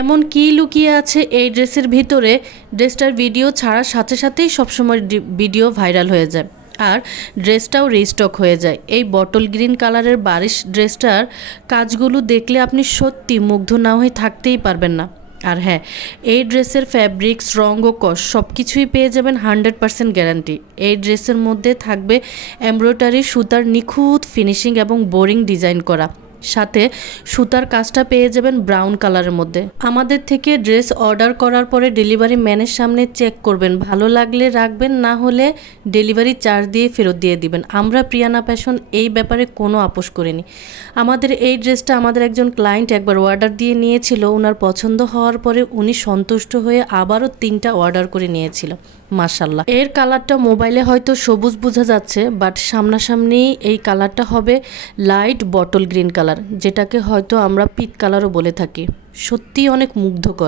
এমন কি লুকিয়ে আছে এই ড্রেসের ভিতরে? ড্রেসটার ভিডিও ছাড়ার সাথে সাথেই সবসময় ভিডিও ভাইরাল হয়ে যায় আর ড্রেসটাও রিস্টক হয়ে যায়। এই বটল গ্রিন কালারের বারিশ ড্রেসটার কাজগুলো দেখলে আপনি সত্যি মুগ্ধ না হয়ে থাকতেই পারবেন না। আর হ্যাঁ, এই ড্রেসের ফ্যাব্রিক্স, রঙ ও কস সব কিছুই পেয়ে যাবেন 100% গ্যারান্টি। এই ড্রেসের মধ্যে থাকবে এমব্রয়ডারি সুতার নিখুঁত ফিনিশিং এবং বোরিং ডিজাইন করা, সাথে সুতার কাজটা পেয়ে যাবেন ব্রাউন কালারের মধ্যে। আমাদের থেকে ড্রেস অর্ডার করার পরে ডেলিভারি ম্যানের সামনে চেক করবেন, ভালো লাগলে রাখবেন, না হলে ডেলিভারি চার্জ দিয়ে ফেরত দিয়ে দিবেন। আমরা প্রিয়ানা ফ্যাশন এই ব্যাপারে কোনো আপোষ করিনি। আমাদের এই ড্রেসটা আমাদের একজন ক্লায়েন্ট একবার অর্ডার দিয়ে নিয়েছিল, ওনার পছন্দ হওয়ার পরে উনি সন্তুষ্ট হয়ে আবারও 3টা অর্ডার করে নিয়েছিল। মাশাল্লাহ, এর কালারটা মোবাইলে হয়তো সবুজ বোঝা যাচ্ছে, বাট সামনাসামনি এই কালারটা হবে লাইট বটল গ্রিন কালার, যেটাকে হয়তো আমরা পিট কালারও বলে থাকি। সত্যিই অনেক মুগ্ধকর।